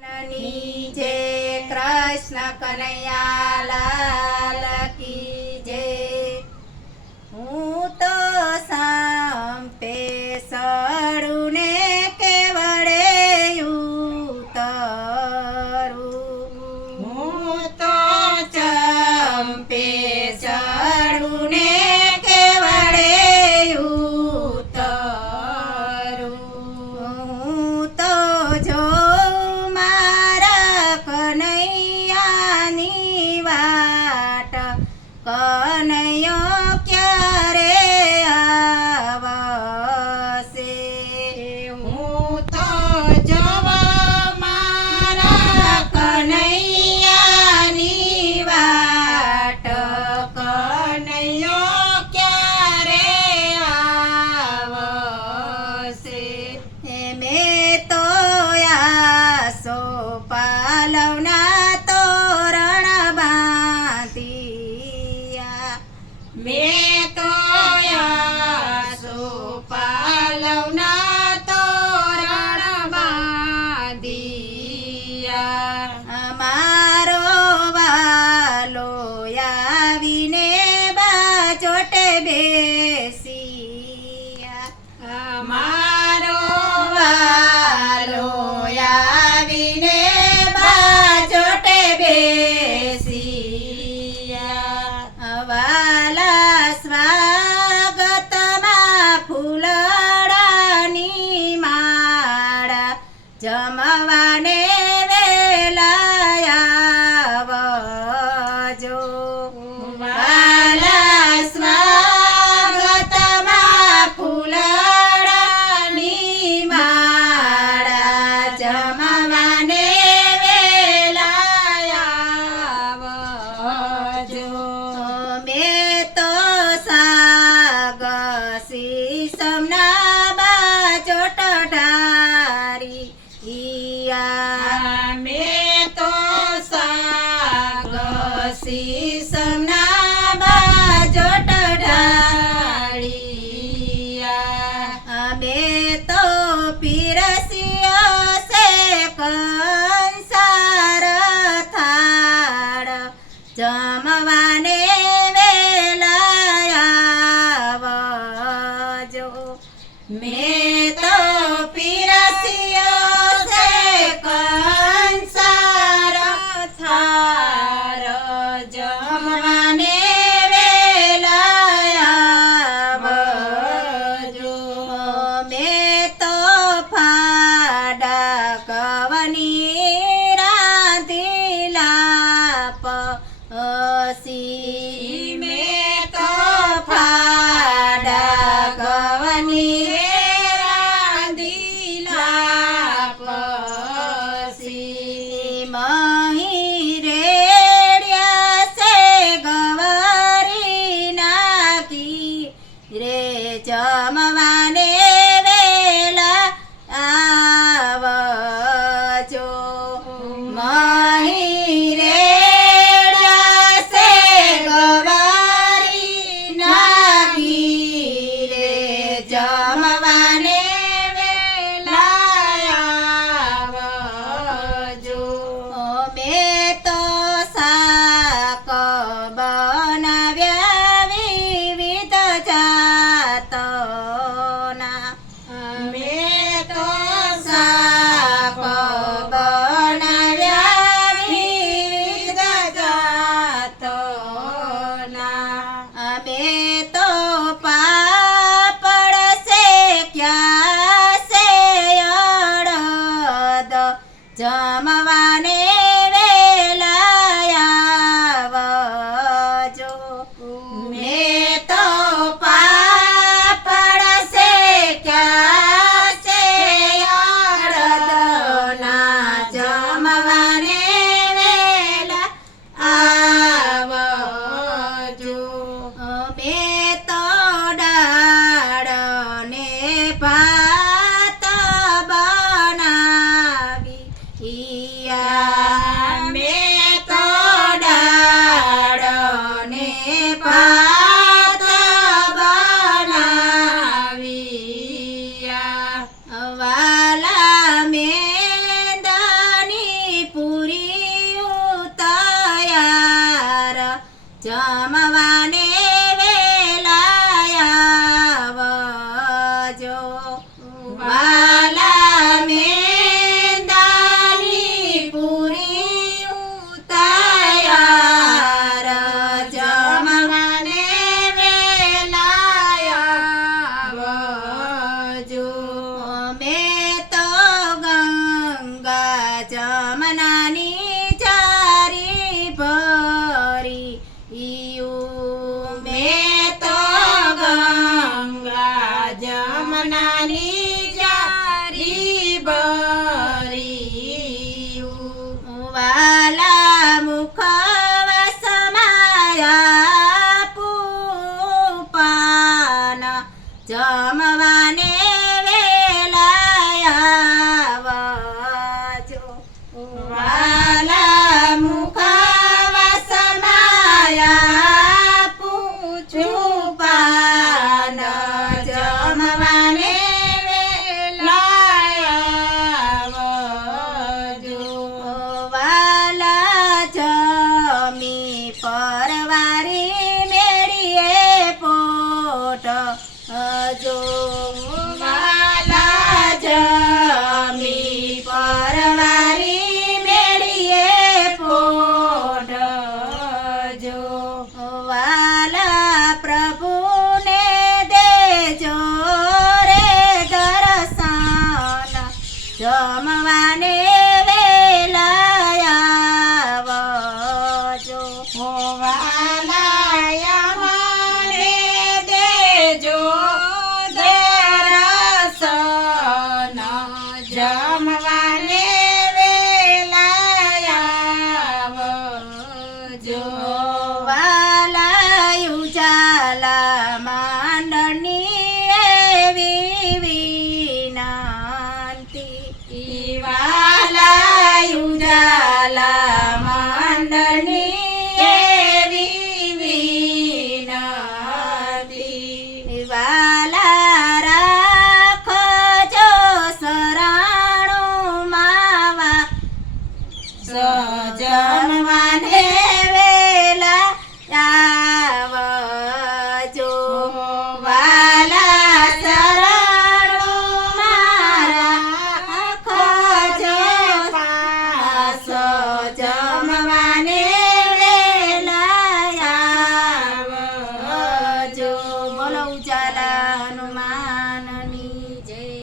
ની જય કૃષ્ણ કનૈયા લાલ કી જય। હું તો સાંપે સડું ને કેવડે ઉતરું। હું તો ચંપે સડું ને કેવડે ઉતરું। હું તો જો કનૈયો ક્યારે આવશે। હું તો જોવા મારા કનૈયાની વાટ કનૈયો ક્યારે આવશે। મેં તો આસો પાલવના તોરણ બાંધી મેં તો આસોપાલવના તોરણ બાંધિયા। મારો વાલો આવીને બાજોટે બેસિયા। મારો વાલો આવીને બાજોટે બેસિયા। વાલા સ્વાગતમાં ફૂલડાની માળા જમવાને વેલા આવજો। વાલા સ્વાગતમાં ફૂલડાની માળા જમવાને વેલા આવજો। સીસમના બાજોટ ઢારી મેં તો સાગ સીસમના બાજોટ ઢાળિયા। મેં તો પીરસ્યો છે કંસાર થાળ જમવાને મેં તો પીરસ્યો છે કંસાર થાળ જમવાને વેલા આવજો। મેં તો ફાડા કવની રાંધીલા પસી મેં તો ફાડા કવની જમવાને વેલા આવજો। મહી રેડ્યા છે ગવારી નાગી રે જમવાને વેલા આવજો। મેં તો શાક બનાવ્યા વિવિધ જાતના। મેં તો શાક બનાવ્યા વિવિધ જાતના। મેં તો પાપડ શેક્યા છે અડદ જમવાને વેલા આવજો। મેં તો પાપડ શેક્યા છે અડદના જમવાને વેલા આવજો। મેં તો દાળ ને ભાત બનાવી મેં તો દાળ ને ભાત બનાવી વાલા મેંદાની જમવાને વેલા આવજો વાલા મેંદાની પૂરી તૈયાર જમવાને વેલા આવજો મેં તો ગંગા જમનાની ચારી ભરી મેં તો ગંગા જમનાની ચારી ભરી વાલા મુખ વસમાયા પૂપાન જમવાને વેલા આવજો વાલા મુખ વસમાયા પૂપાન જમવાને વેલા આવજો વાલા જમી પરવારી મેળીએ પોટ જો વાલા જમી પરવારી મેળીએ પોટ જો વાલા પ્રભુને દેજો રે દર્શન જમવાને વેલા આવજો વાલા મને દેજો દર્શન જમવાને વેલા આવજો વાલા ઉજાલા માંડની એવી વિનંતી વાલા ઉજાલા